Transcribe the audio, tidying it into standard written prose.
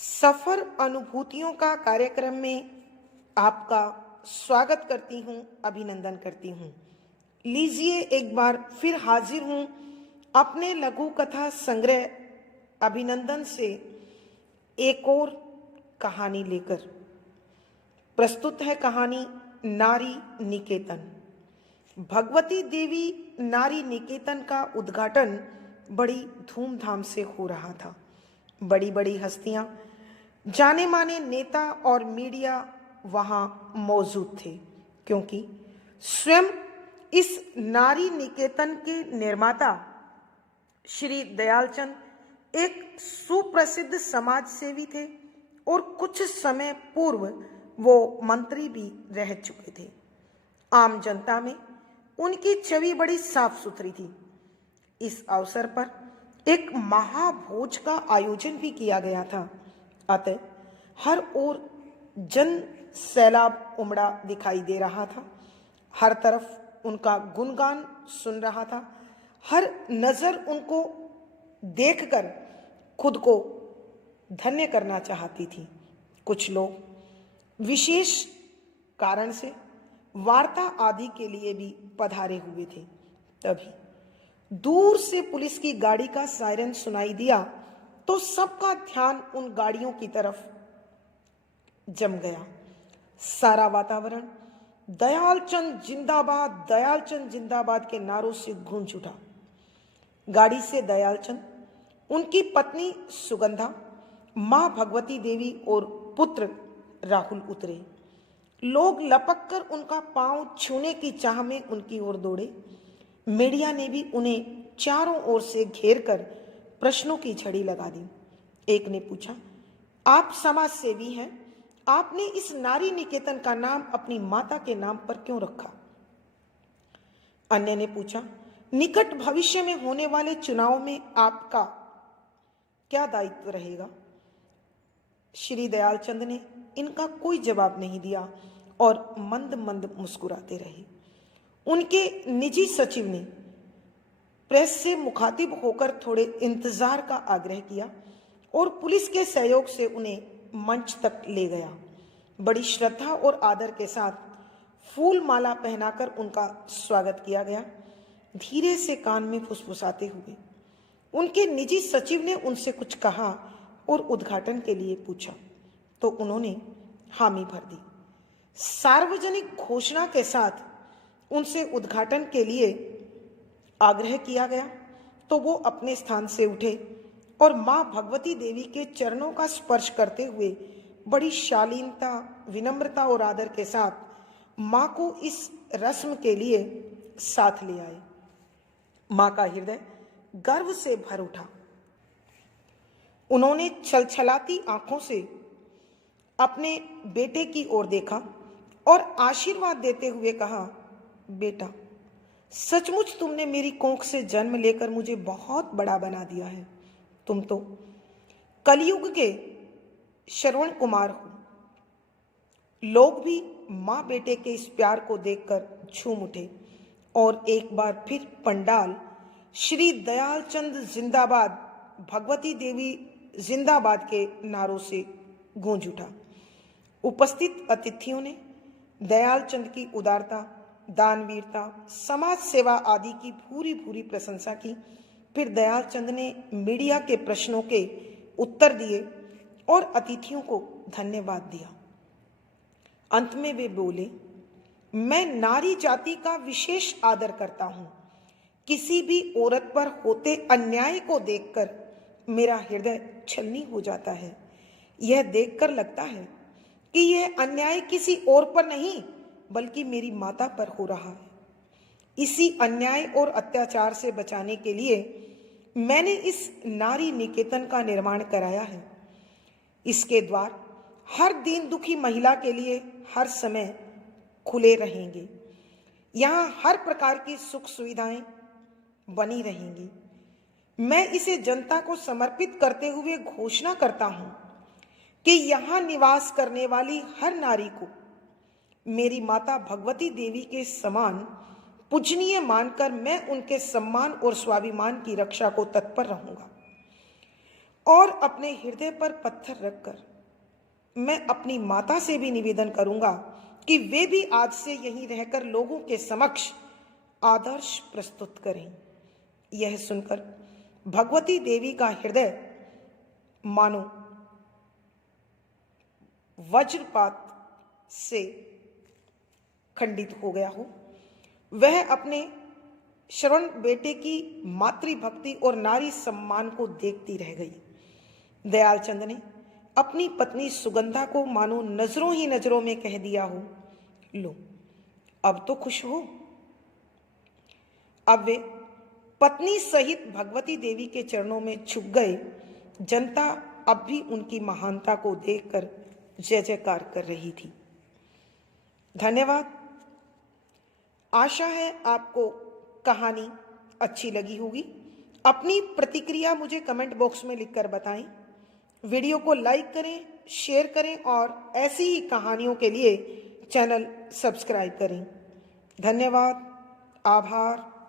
सफर अनुभूतियों का कार्यक्रम में आपका स्वागत करती हूं, अभिनंदन करती हूं। लीजिए एक बार फिर हाजिर हूं अपने लघु कथा संग्रह अभिनंदन से एक और कहानी लेकर। प्रस्तुत है कहानी नारी निकेतन। भगवती देवी नारी निकेतन का उद्घाटन बड़ी धूमधाम से हो रहा था। बड़ी बड़ी हस्तियां, जाने माने नेता और मीडिया वहां मौजूद थे, क्योंकि स्वयं इस नारी निकेतन के निर्माता श्री दयालचंद एक सुप्रसिद्ध समाज सेवी थे और कुछ समय पूर्व वो मंत्री भी रह चुके थे। आम जनता में उनकी छवि बड़ी साफ सुथरी थी। इस अवसर पर एक महाभोज का आयोजन भी किया गया था। अतः हर ओर जन सैलाब उमड़ा दिखाई दे रहा था। हर तरफ उनका गुणगान सुन रहा था। हर नजर उनको देखकर खुद को धन्य करना चाहती थी। कुछ लोग विशेष कारण से वार्ता आदि के लिए भी पधारे हुए थे। तभी दूर से पुलिस की गाड़ी का सायरन सुनाई दिया तो सबका ध्यान उन गाड़ियों की तरफ जम गया। सारा वातावरण दयालचंद जिंदाबाद, दयालचंद जिंदाबाद के नारों से गूंज उठा। गाड़ी से दयालचंद, उनकी पत्नी सुगंधा, मां भगवती देवी और पुत्र राहुल उतरे। लोग लपककर उनका पांव छूने की चाह में उनकी ओर दौड़े। मीडिया ने भी उन्हें चारों ओर से घेरकर प्रश्नों की झड़ी लगा दी। एक ने पूछा, आप समाज सेवी हैं, आपने इस नारी निकेतन का नाम अपनी माता के नाम पर क्यों रखा? अन्य ने पूछा, निकट भविष्य में होने वाले चुनाव में आपका क्या दायित्व रहेगा? श्री दयालचंद ने इनका कोई जवाब नहीं दिया और मंद मंद मुस्कुराते रहे। उनके निजी सचिव ने प्रेस से मुखातिब होकर थोड़े इंतजार का आग्रह किया और पुलिस के सहयोग से उन्हें मंच तक ले गया। बड़ी श्रद्धा और आदर के साथ फूल माला पहनाकर उनका स्वागत किया गया। धीरे से कान में फुसफुसाते हुए उनके निजी सचिव ने उनसे कुछ कहा और उद्घाटन के लिए पूछा तो उन्होंने हामी भर दी। सार्वजनिक घोषणा के साथ उनसे उद्घाटन के लिए आग्रह किया गया तो वो अपने स्थान से उठे और मां भगवती देवी के चरणों का स्पर्श करते हुए बड़ी शालीनता, विनम्रता और आदर के साथ मां को इस रस्म के लिए साथ ले आए। मां का हृदय गर्व से भर उठा। उन्होंने छलछलाती आंखों से अपने बेटे की ओर देखा और आशीर्वाद देते हुए कहा, बेटा, सचमुच तुमने मेरी कोख से जन्म लेकर मुझे बहुत बड़ा बना दिया है। तुम तो कलयुग के श्रवण कुमार हो। लोग भी मां बेटे के इस प्यार को देखकर झूम उठे और एक बार फिर पंडाल श्री दयालचंद जिंदाबाद, भगवती देवी जिंदाबाद के नारों से गूंज उठा। उपस्थित अतिथियों ने दयालचंद की उदारता, दानवीरता, समाज सेवा आदि की भूरी भूरी प्रशंसा की। फिर दयालचंद ने मीडिया के प्रश्नों के उत्तर दिए और अतिथियों को धन्यवाद दिया। अंत में वे बोले, मैं नारी जाति का विशेष आदर करता हूं। किसी भी औरत पर होते अन्याय को देखकर मेरा हृदय छलनी हो जाता है। यह देखकर लगता है कि यह अन्याय किसी और पर नहीं बल्कि मेरी माता पर हो रहा है। इसी अन्याय और अत्याचार से बचाने के लिए मैंने इस नारी निकेतन का निर्माण कराया है। इसके द्वार हर दीन दुखी महिला के लिए हर समय खुले रहेंगे। यहाँ हर प्रकार की सुख सुविधाएं बनी रहेंगी। मैं इसे जनता को समर्पित करते हुए घोषणा करता हूं कि यहाँ निवास करने वाली हर नारी को मेरी माता भगवती देवी के समान पूजनीय मानकर मैं उनके सम्मान और स्वाभिमान की रक्षा को तत्पर रहूंगा। और अपने हृदय पर पत्थर रखकर मैं अपनी माता से भी निवेदन करूंगा कि वे भी आज से यहीं रहकर लोगों के समक्ष आदर्श प्रस्तुत करें। यह सुनकर भगवती देवी का हृदय मानो वज्रपात से खंडित हो गया हो। वह अपने श्रवण बेटे की मातृभक्ति और नारी सम्मान को देखती रह गई। दयालचंद ने अपनी पत्नी सुगंधा को मानो नजरों ही नजरों में कह दिया हो, लो अब तो खुश हो। अब वे पत्नी सहित भगवती देवी के चरणों में झुक गए। जनता अब भी उनकी महानता को देखकर जय जयकार कर रही थी। धन्यवाद। आशा है आपको कहानी अच्छी लगी होगी। अपनी प्रतिक्रिया मुझे कमेंट बॉक्स में लिखकर बताएं। वीडियो को लाइक करें, शेयर करें और ऐसी ही कहानियों के लिए चैनल सब्सक्राइब करें। धन्यवाद। आभार।